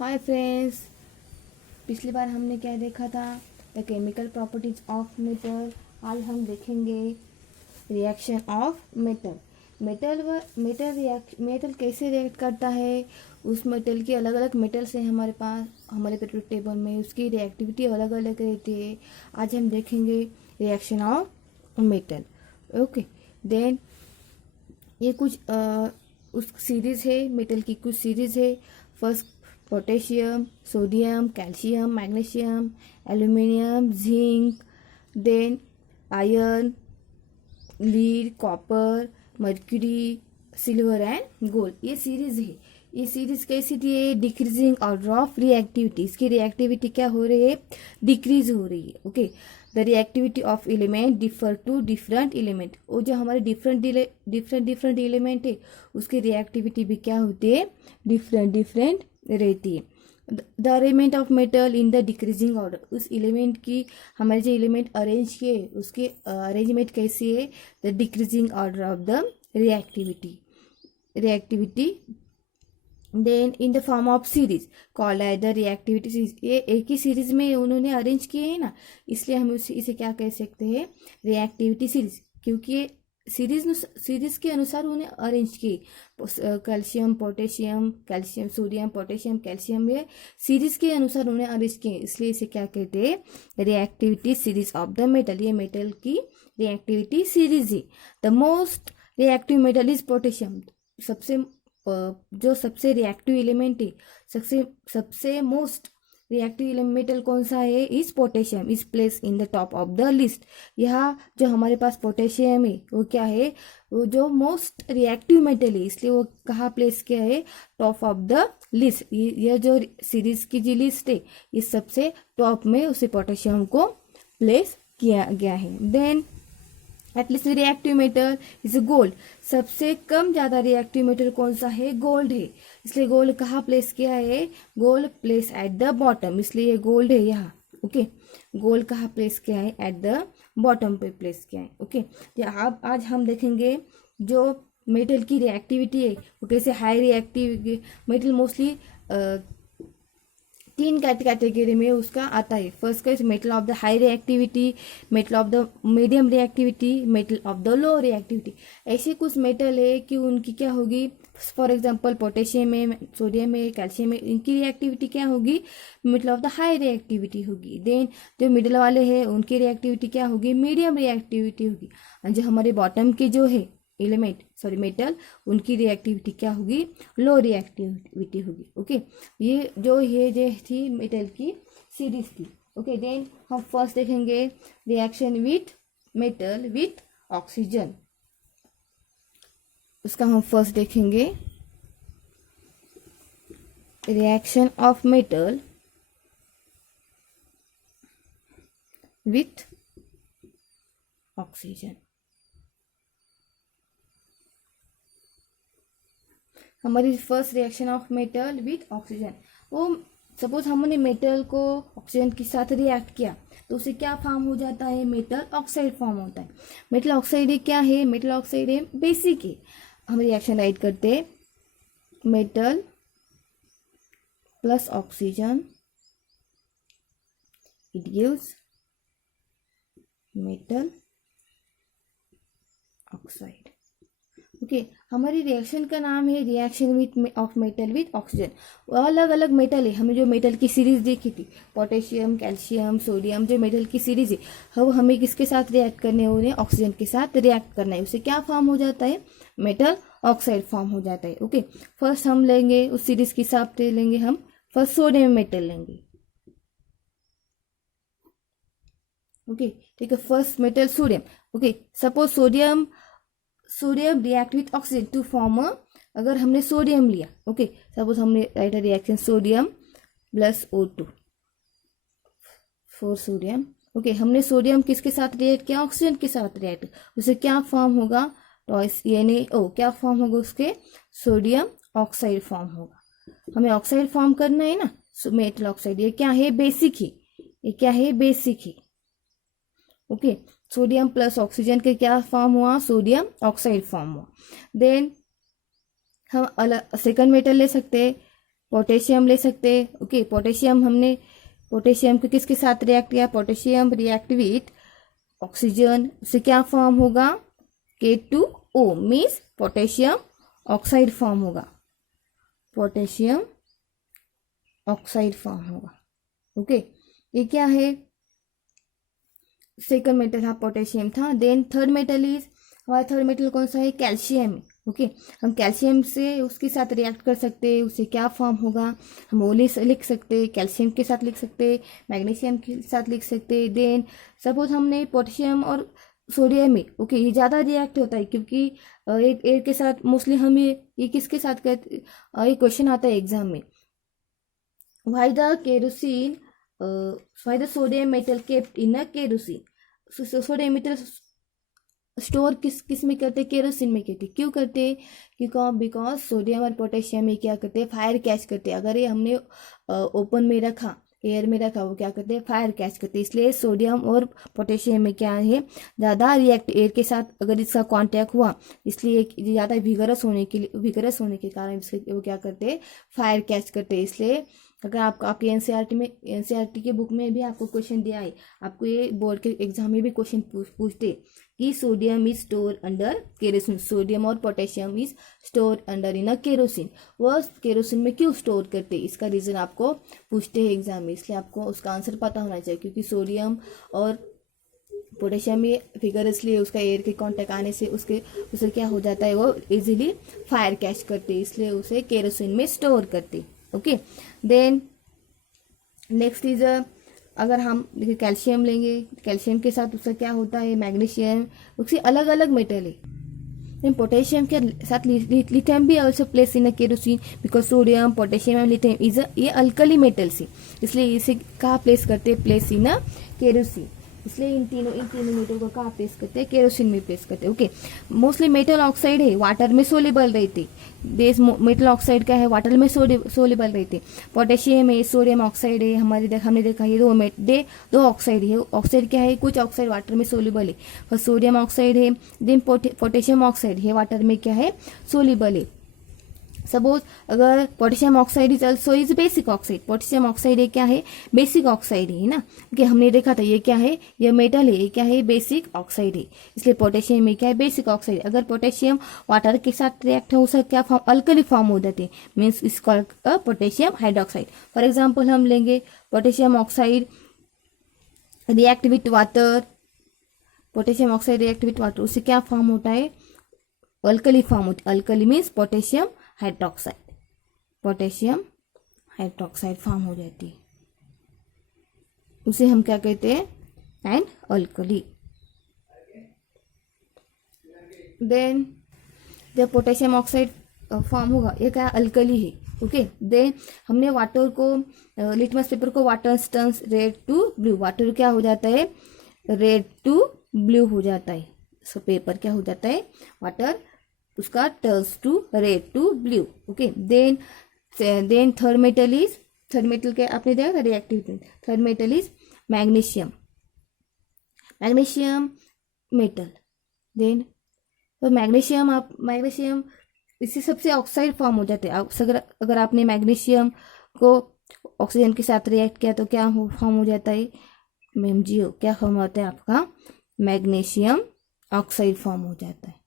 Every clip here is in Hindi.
हाय फ्रेंड्स, पिछली बार हमने क्या देखा था? The chemical properties of metal. आज हम देखेंगे रिएक्शन ऑफ मेटल। मेटल कैसे रिएक्ट करता है। उस मेटल की अलग अलग मेटल्स हैं हमारे पास, हमारे पीरियोडिक टेबल में, उसकी रिएक्टिविटी अलग अलग रहती है। आज हम देखेंगे reaction of metal. Okay, then ये कुछ उस सीरीज है, मेटल की कुछ सीरीज है। First potassium, sodium, calcium, magnesium, aluminium, zinc, then iron, lead, copper, mercury, silver and gold. ये सीरीज है। ये सीरीज कैसी थी? है डिक्रीजिंग ऑर्डर ऑफ रिएक्टिविटी। इसकी रिएक्टिविटी क्या हो रही है? डिक्रीज हो रही है। Okay, the reactivity of element differ to different element. वो जो हमारे डिफरेंट एलिमेंट है उसकी रिएक्टिविटी भी क्या होती है? डिफरेंट रहती है। The arrangement of metal in the decreasing order. उस एलिमेंट की, हमारे जो एलिमेंट अरेंज किए उसके अरेंजमेंट कैसी है? The decreasing order of the reactivity. Then in the form of series called as the reactivity series. ये एक ही सीरीज में उन्होंने अरेंज किए हैं ना, इसलिए हम इसे क्या कह सकते हैं? Reactivity series. क्योंकि ये सीरीज के अनुसार उन्हें अरेंज किए। Calcium potassium, calcium sodium, potassium calcium, ये सीरीज के अनुसार उन्हें अरेंज किए, इसलिए इसे क्या कहते हैं? Reactivity series of the metal. ये मेटल की रिएक्टिविटी सीरीज है। The most reactive metal is potassium. सबसे रिएक्टिव एलिमेंट है, सबसे मोस्ट रिएक्टिव मेटल कौन सा है? Is potassium. Is place in the top of the list. यहाँ जो हमारे पास पोटेशियम है वो क्या है? वो जो मोस्ट रिएक्टिव मेटल है, इसलिए वो कहाँ प्लेस किया है? Top of the list. ये जो सीरीज की जो लिस्ट है, इस सबसे टॉप में उसे पोटेशियम को प्लेस किया गया है। Then at least reactive metal is gold. सबसे कम ज्यादा रिएक्टिव मेटल कौन सा है? गोल्ड है। इसलिए गोल्ड कहाँ प्लेस किया है? Gold place at the bottom, इसलिए ये गोल्ड है यहाँ। ओके, गोल्ड कहाँ प्लेस किया है? एट द बॉटम पे प्लेस किया है। ओके, अब आज हम देखेंगे जो मेटल की रिएक्टिविटी है वो कैसे high reactive metal mostly 3 category में उसका आता है। फर्स्ट का metal of the high reactivity, metal of the medium reactivity, metal of the low reactivity. ऐसे कुछ मेटल है कि उनकी क्या होगी? फॉर एग्जांपल पोटेशियम में, सोडियम में, कैल्शियम में, इनकी रिएक्टिविटी क्या होगी? Metal of the high reactivity होगी। देन जो मिडिल वाले हैं उनकी रिएक्टिविटी क्या होगी? मीडियम रिएक्टिविटी होगी। और जो हमारे बॉटम के जो है मेटल, उनकी रिएक्टिविटी क्या होगी? लो रिएक्टिविटी होगी। ओके, ये जो थी मेटल की सीरीज थी। ओके, देन हम फर्स्ट देखेंगे reaction with metal with oxygen. उसका हम फर्स्ट देखेंगे reaction of metal with oxygen. हमारी first reaction of metal with oxygen, वो सपोज हमने मेटल को ऑक्सीजन के साथ रिएक्ट किया तो उसे क्या फॉर्म हो जाता है? मेटल ऑक्साइड फॉर्म होता है। मेटल ऑक्साइड क्या है? मेटल ऑक्साइड है बेसिक है। हम रिएक्शन राइट करते हैं, metal plus oxygen it gives metal oxide. Okay, हमारी रिएक्शन का नाम है reaction width of metal with oxygen. अलग अलग मेटल है, हमें जो मेटल की सीरीज देखी थी, पोटेशियम, कैल्शियम, सोडियम, जो मेटल की सीरीज है, अब हमें किसके साथ रिएक्ट करने हैं? उन्हें ऑक्सीजन के साथ रिएक्ट करना है। उसे क्या फॉर्म हो जाता है? मेटल ऑक्साइड फॉर्म हो जाता है। ओके, फर्स्ट हम लेंगे उस सीरीज के हिसाब से लेंगे, हम फर्स्ट सोडियम मेटल लेंगे। ओके, ठीक है, first metal sodium. Okay, suppose sodium react with oxygen to form अगर हमने सोडियम लिया। ओके, सपोज हमने write reaction sodium plus O2 for sodium. Okay, हमने सोडियम किसके साथ रिएक्ट किया? ऑक्सीजन के साथ रिएक्ट। उसे क्या फॉर्म होगा? क्या फॉर्म होगा उसके? सोडियम ऑक्साइड फॉर्म होगा। हमें ऑक्साइड फॉर्म करना है ना, मेटल ऑक्साइड। ये क्या है? बेसिक है। ये क्या है? बेसिक है। ओके, सोडियम प्लस ऑक्सीजन के क्या फॉर्म हुआ? सोडियम ऑक्साइड फॉर्म हुआ। देन हम अलग सेकंड मेटल ले सकते हैं, पोटेशियम ले सकते हैं। ओके, पोटेशियम हमने पोटेशियम को किसके साथ रिएक्ट किया, पोटेशियम रिएक्ट विथ ऑक्सीजन, उससे क्या फॉर्म होगा, K2O means potassium oxide form होगा, पोटेशियम ऑक्साइड फॉर्म होगा। ओके, ये क्या है, सेकंड मेटल था पोटेशियम था। देन थर्ड मेटल इज, हमारा थर्ड मेटल कौन सा है, कैल्शियम है। ओके, हम कैल्शियम से उसके साथ रिएक्ट कर सकते हैं, उससे क्या फॉर्म होगा, हम वो लिख सकते हैं, कैल्शियम के साथ लिख सकते हैं, मैग्नीशियम के साथ लिख सकते हैं। देन सपोज हमने पोटेशियम और सोडियम में, ओके, ये ज़्यादा रिएक्ट होता है क्योंकि एयर के साथ मोस्टली हम ये किसके साथ करते, ये क्वेश्चन आता है एग्जाम में, why the kerosene why the sodium metal kept in a kerosene, sodium metal store किस में करते हैं, केरोसिन में करते हैं। क्यों करते हैं, क्योंकि बिकॉज सोडियम और पोटेशियम में क्या करते हैं, फायर कैच करते हैं। अगर ये हमने ओपन में रखा, एयर में रखा, वो क्या करते हैं, फायर कैच करते हैं। इसलिए सोडियम और पोटेशियम में क्या है, ज़्यादा रिएक्ट एयर के साथ अगर इसका कांटेक्ट हुआ, इसलिए ज़्यादा विगरस होने के कारण इसके वो क्या करते हैं, फायर कैच करते हैं। इसलिए अगर आपके एनसीईआरटी के बुक में भी आपको क्वेश्चन दिया है, आपको ये बोर्ड के एग्जाम में भी क्वेश्चन पूछते कि sodium is store under kerosene, sodium और potassium is store under in a kerosene, वह केरोसिन में क्यों स्टोर करते, इसका रीजन आपको पूछते हैं एग्जाम में। इसलिए आपको उसका आंसर पता होना चाहिए, क्योंकि सोडियम और पोटेशियम में फिगरसली उसका एयर के कांटेक्ट आने से उसे क्या हो जाता है, वो इजीली फायर कैच करते, इसलिए उसे केरोसिन में स्टोर करते। ओके, देन नेक्स्ट इज अगर हम देखिए कैल्शियम लेंगे, कैल्शियम के साथ उसका क्या होता है, मैग्नीशियम, उससे अलग अलग मेटल है। देन पोटेशियम के साथ लिथियम भी also place in a kerosene, because sodium potassium and lithium is ये अल्कली मेटल्स है, इसलिए इसे कहाँ प्लेस करते हैं, प्लेस इन अ केरोसिन। इसलिए इन तीनों मेटल को कहाँ प्लेस करते हैं, केरोसिन में प्लेस करते हैं। ओके, मोस्टली मेटल ऑक्साइड है, वाटर में सोल्युबल रहते, देश मेटल ऑक्साइड क्या है, वाटर में सोल्युबल रहते। पोटेशियम है, सोडियम ऑक्साइड है, हमने देखा ये दो ऑक्साइड है। ऑक्साइड क्या है, कुछ ऑक्साइड वाटर में सोल्युबल है, पर सोडियम ऑक्साइड है। देन पोटेशियम ऑक्साइड है, वाटर में क्या है, सोल्युबल है। सपोज अगर potassium oxide is also is basic oxide, potassium oxide है क्या है, बेसिक ऑक्साइड है ना, कि हमने देखा था ये क्या है, ये मेटल है, ये क्या है, बेसिक ऑक्साइड है। इसलिए पोटेशियम में क्या है, बेसिक ऑक्साइड। अगर पोटेशियम वाटर के साथ रिएक्ट हो, उसका क्या फॉर्म, अल्कली फॉर्म हो जाते हैं, means is called potassium hydroxide. For example हम लेंगे potassium oxide react with water, potassium oxide react with water, उससे क्या फॉर्म होता है, अल्कली फॉर्म होता है। Alkali means potassium hydroxide, potassium hydroxide form हो जाती है, उसे हम क्या कहते हैं, एन अल्कली। देन जब पोटेशियम ऑक्साइड फॉर्म होगा, ये क्या अल्कली है। ओके, देन हमने वाटर को, लिटमस पेपर को water turns red to blue, water क्या हो जाता है, रेड टू ब्लू हो जाता है। सो पेपर क्या हो जाता है, वाटर उसका turns to red to blue. Okay, then third metal के आपने देखा था reactive, third metal is magnesium metal. Then तो मैग्नीशियम इससे सबसे ऑक्साइड फॉर्म हो जाते हैं। अगर आपने मैग्नीशियम को ऑक्सीजन के साथ रिएक्ट किया तो क्या फॉर्म हो जाता है, MgO, क्या फॉर्म होता है आपका, मैग्नीशियम ऑक्साइड फॉर्म हो जाता है।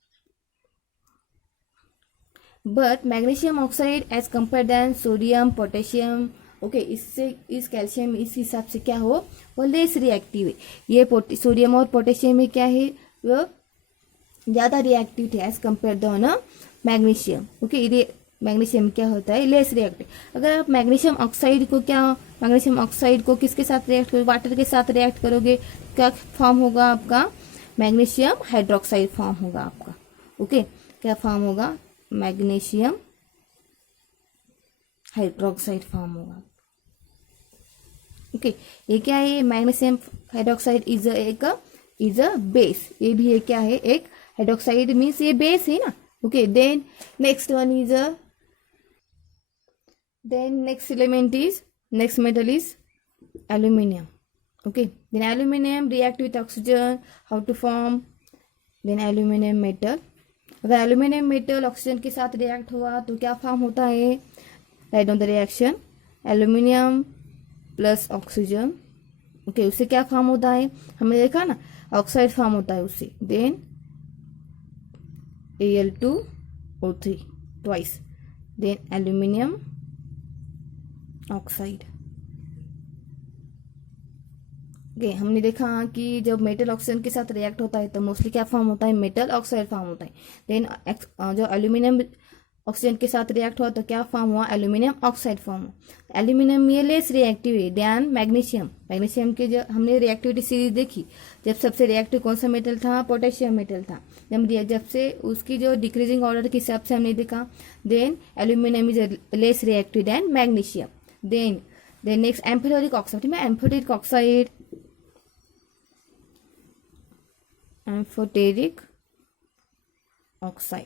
But magnesium oxide as compare then sodium potassium, okay, इस कैल्शियम इस हिसाब से क्या हो, वो लेस रिएक्टिव है। ये सोडियम और पोटेशियम में क्या है, वो ज़्यादा रिएक्टिव है एज कंपेयर द ना मैग्नीशियम। ओके, ये मैग्नीशियम क्या होता है, लेस रिएक्टिव। अगर आप मैग्नीशियम ऑक्साइड को किसके साथ रिएक्ट करोगे, वाटर के साथ रिएक्ट करोगे, क्या फॉर्म होगा आपका, मैग्नीशियम हाइड्रोक्साइड फॉर्म होगा आपका। ओके, क्या फॉर्म होगा, मैग्नीशियम हाइड्रोक्साइड फॉर्म होगा। ओके, ये क्या है, magnesium hydroxide is a base, ये भी क्या है, एक हाइड्रोक्साइड मीन्स ये बेस है ना। Okay, then next metal is aluminium. Okay, then aluminium react with oxygen, how to form, then aluminium metal. अगर एल्यूमिनियम मेटल ऑक्सीजन के साथ रिएक्ट हुआ तो क्या फॉर्म होता है, write down the reaction, aluminium plus oxygen, okay उससे क्या फॉर्म होता है, हमने देखा ना ऑक्साइड फॉर्म होता है उससे, then Al2O3 twice, then aluminium oxide. Okay हमने देखा कि जब मेटल ऑक्सीजन के साथ रिएक्ट होता है तो मोस्टली क्या फॉर्म होता है, मेटल ऑक्साइड फॉर्म होता है। देन जो एल्यूमिनियम ऑक्सीजन के साथ रिएक्ट हुआ तो क्या फॉर्म हुआ, एल्यूमिनियम ऑक्साइड फॉर्म हुआ। एल्यूमिनियम ये लेस रिएक्टिव है दैन मैग्नीशियम। मैग्नीशियम के जो हमने रिएक्टिविटी सीरीज देखी, जब सबसे रिएक्टिव कौन सा मेटल था, पोटेशियम मेटल था। जब से उसकी जो डिक्रीजिंग ऑर्डर के हिसाब से हमने देखा, then aluminium is less reactive than magnesium. Then next amphoteric oxide में amphoteric oxide, amphoteric oxide,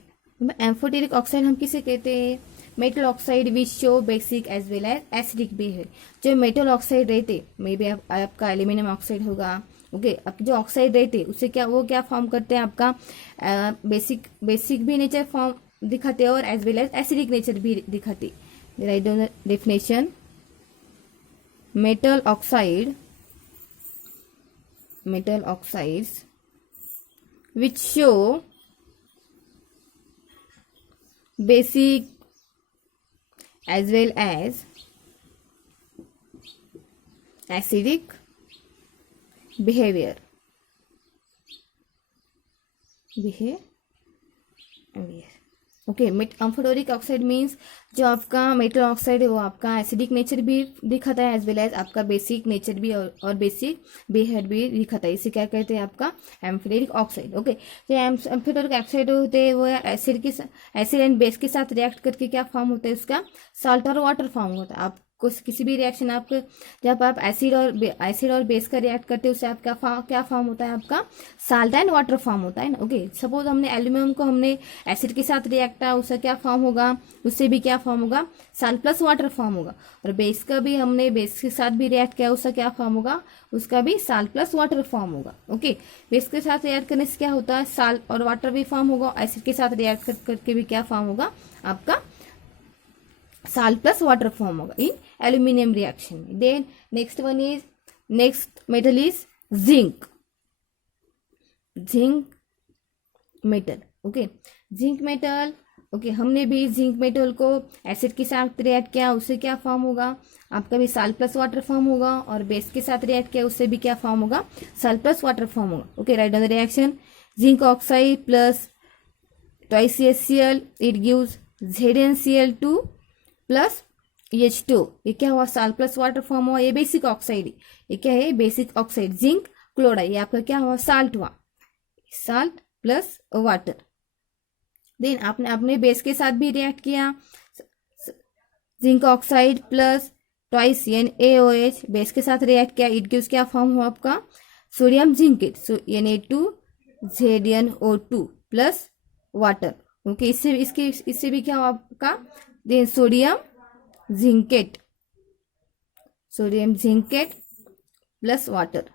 amphoteric oxide हम किसे कहते हैं, metal oxide which show basic as well as acidic behaviour. जो मेटल ऑक्साइड रहते, मे बी आपका एल्यूमिनियम ऑक्साइड होगा, ओके अब जो ऑक्साइड रहते उससे क्या फॉर्म करते हैं, आपका बेसिक भी नेचर फॉर्म दिखाते हैं और as well as acidic nature भी दिखाते। Write down the definition, metal oxides which show basic as well as acidic behavior. Okay amphoteric oxide means जो आपका मेटल ऑक्साइड है वो आपका एसिडिक नेचर भी दिखाता है एज वेल एज आपका बेसिक नेचर भी और बेसिक बिहेवियर भी दिखाता है। इसे क्या कहते हैं, आपका एम्फोटेरिक ऑक्साइड। ओके जो एम्फोटेरिक ऑक्साइड होते हैं वो एसिड एंड बेस के साथ रिएक्ट करके क्या फॉर्म होता है, उसका साल्ट और वाटर फॉर्म होता है। आप किसी भी रिएक्शन आपको जब आप एसिड और बेस का रिएक्ट करते हैं उससे आप क्या फॉर्म होता है, आपका साल्ट एंड वाटर फॉर्म होता है ना। ओके सपोज हमने एल्यूमिनियम को हमने एसिड के साथ रिएक्ट किया, उससे क्या फॉर्म होगा, उससे भी क्या फॉर्म होगा, साल्ट प्लस वाटर फॉर्म होगा। और बेस का भी हमने बेस के साथ भी रिएक्ट किया, उसका क्या फॉर्म होगा, उसका भी साल्ट प्लस वाटर फॉर्म होगा। ओके बेस के साथ रिएक्ट करने से क्या होता है, साल्ट और वाटर भी फॉर्म होगा, एसिड के साथ रिएक्ट करके भी क्या फॉर्म होगा, आपका salt plus water form होगा in aluminium reaction. Then next metal is zinc metal. Okay zinc metal, okay हमने भी जिंक मेटल को एसिड के साथ रिएक्ट किया, उससे क्या फॉर्म होगा, आपका भी साल्ट प्लस वाटर फॉर्म होगा। और बेस के साथ रिएक्ट किया, उससे भी क्या फॉर्म होगा, साल्ट प्लस वाटर फॉर्म होगा। Okay right down the reaction, zinc oxide plus twice HCl it gives ZnCl2 plus H2। ये क्या हुआ, साल्ट प्लस वाटर फॉर्म हुआ, ये बेसिक ऑक्साइड है। ये क्या है, बेसिक ऑक्साइड जिंक क्लोराइड, ये आपका क्या हुआ, साल्ट हुआ, साल्ट प्लस वाटर। देन आपने अपने बेस के साथ भी रिएक्ट किया, zinc oxide plus twice NaOH base के साथ रिएक्ट किया, इट गिव्स क्या फॉर्म हुआ, आपका sodium zincate Na2ZnO2 plus water. Okay इससे भी क्या हुआ आपका, then sodium zincate plus water,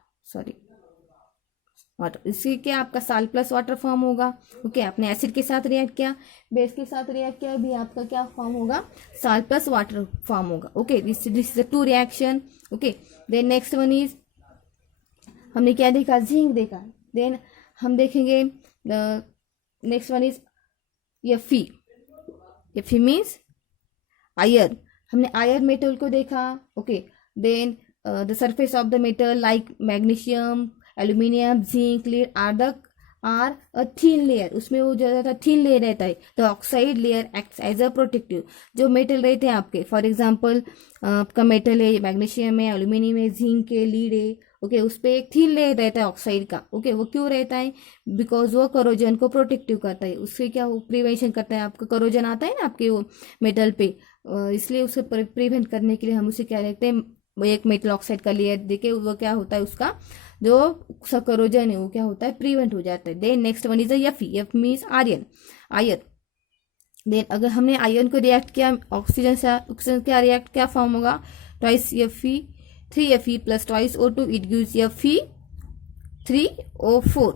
इससे क्या आपका साल्ट प्लस वाटर फॉर्म होगा। ओके आपने एसिड के साथ रिएक्ट किया, बेस के साथ रिएक्ट किया, भी आपका क्या फॉर्म होगा, साल्ट प्लस वाटर फॉर्म होगा। Okay this is the 2 reaction. Okay then next one is, हमने क्या देखा, जिंक देखा। देन हम देखेंगे next one is Fe means iron. हमने आयरन मेटल को देखा। Okay then the surface of the metal like magnesium, aluminium, zinc, lead are a thin layer, उसमें वो जो रहता है थिन लेयर रहता है। The oxide layer acts as a protective. जो मेटल रहते हैं आपके, फॉर एग्जांपल आपका मेटल है, मैग्नीशियम है, एल्यूमिनियम है, जिंक है, लीड है, ओके उस पर एक थिन लेयर रहता है ऑक्साइड का। ओके वो क्यों रहता है, बिकॉज वो करोजन को प्रोटेक्टिव करता है, उससे क्या वो प्रिवेंशन करता है। आपका करोजन आता है ना आपके वो मेटल पे, इसलिए उसे प्रिवेंट करने के लिए हम उसे क्या रखते हैं, एक मेटल ऑक्साइड का लेयर देके वो क्या होता है, उसका जो करोजन है वो क्या होता है, प्रिवेंट हो जाता है। Then next one is Fe means iron. Then अगर हमने आयरन को रिएक्ट किया ऑक्सीजन से, ऑक्सीजन क्या रिएक्ट क्या फॉर्म होगा, twice Fe 3Fe plus twice O2 it gives Fe3O4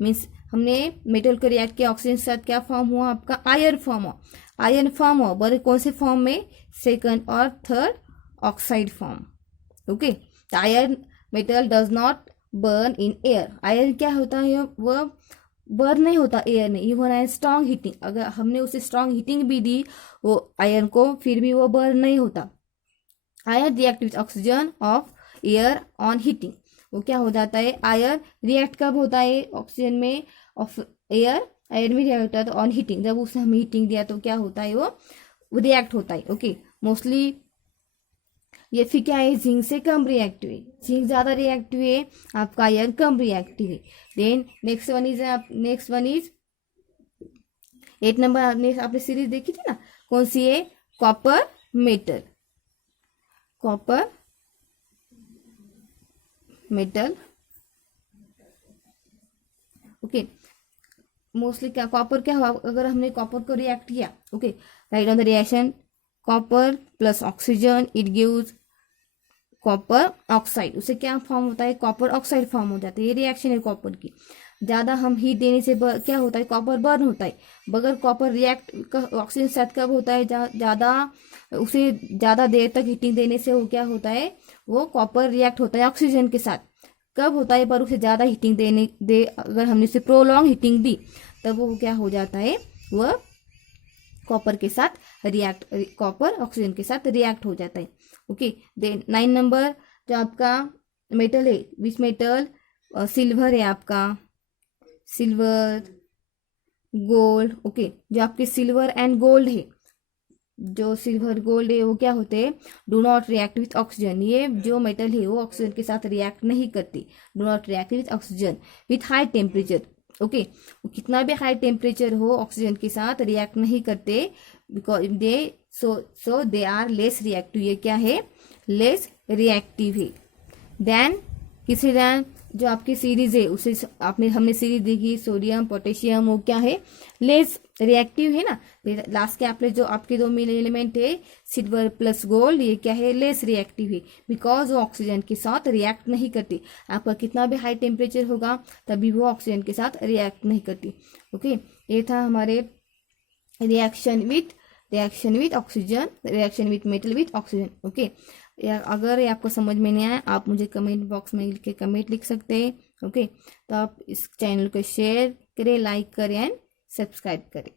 means हमने मेटल को रिएक्ट किया, ऑक्सीजन के साथ क्या फॉर्म हुआ आपका आयन फॉर्म हुआ, आयन फॉर्म हुआ बड़े कौन से फॉर्म में, सेकंड और third oxide form. Okay, iron metal does not burn in air, iron क्या होता है वह बर्न नहीं होता एयर में, इवन है स्ट्रॉन्ग हीटिंग, अगर हमने उसे स्ट्रॉन्ग हीटिंग भी दी वो आयरन को फिर भी वो बर्न नहीं होता। Iron react with oxygen of air on heating, वो क्या हो जाता है, आयरन रिएक्ट कब होता है ऑक्सीजन में ऑफ एयर, आयरन में रिएक्ट होता है तो ऑन हीटिंग, जब उसने हमें हीटिंग दिया तो क्या होता है वो रिएक्ट होता है। ओके, मोस्टली ये फिर क्या है, जिंक से कम रिएक्टिव है, जिंक ज्यादा रिएक्टिव है, आपका आयरन कम रिएक्टिव है। Then next one is 8 number, आपने सीरीज देखी थी ना, कौन सी है, copper metal, copper metal. Okay, mostly क्या कॉपर क्या हुआ, अगर हमने कॉपर को रिएक्ट किया, okay write on the reaction, copper plus oxygen it gives copper oxide, उसे क्या फॉर्म होता है, कॉपर ऑक्साइड फॉर्म हो जाता है। ये रिएक्शन है कॉपर की, ज्यादा हम हीट देने से क्या होता है, कॉपर बर्न होता है। बगैर कॉपर रिएक्ट ऑक्सीजन के साथ कब होता है, ज्यादा उसे ज्यादा देर तक हीटिंग देने से वो क्या होता है, वो कॉपर रिएक्ट होता है ऑक्सीजन के साथ, कब होता है, पर उसे ज्यादा हीटिंग अगर हमने उसे प्रोलॉन्ग हीटिंग दी तब वो क्या हो जाता है, वह कॉपर के साथ रिएक्ट, कॉपर ऑक्सीजन के साथ रिएक्ट हो जाता है। ओके, देन 9 नंबर जो आपका मेटल है, विच मेटल, सिल्वर है आपका, सिल्वर गोल्ड। ओके, जो आपके सिल्वर एंड गोल्ड है, जो सिल्वर गोल्ड है वो क्या होते हैं, do not react with oxygen, ये जो मेटल है वो ऑक्सीजन के साथ रिएक्ट नहीं करती, do not react with oxygen with high temperature. Okay, कितना भी हाई टेम्परेचर हो ऑक्सीजन के साथ रिएक्ट नहीं करते, because they so they are less reactive, ये क्या है, लेस रिएक्टिव है। देन किसी देन जो आपकी सीरीज है उसे हमने सीरीज देखी, सोडियम पोटेशियम, वो क्या है, लेस रिएक्टिव है ना। लास्ट के आपने जो आपके दो मेन एलिमेंट है सिल्वर प्लस गोल्ड, ये क्या है, लेस रिएक्टिव है, बिकॉज वो ऑक्सीजन के साथ रिएक्ट नहीं करती, आपका कितना भी हाई टेम्परेचर होगा तभी वो ऑक्सीजन के साथ रिएक्ट नहीं करती। ओके, ये था हमारे reaction with oxygen, reaction with metal with oxygen. Okay, अगर ये आपको समझ में नहीं आया आप मुझे कमेंट बॉक्स में लिख के कमेंट लिख सकते हैं। ओके, तो आप इस चैनल को शेयर करें, लाइक करें एंड सब्सक्राइब करें।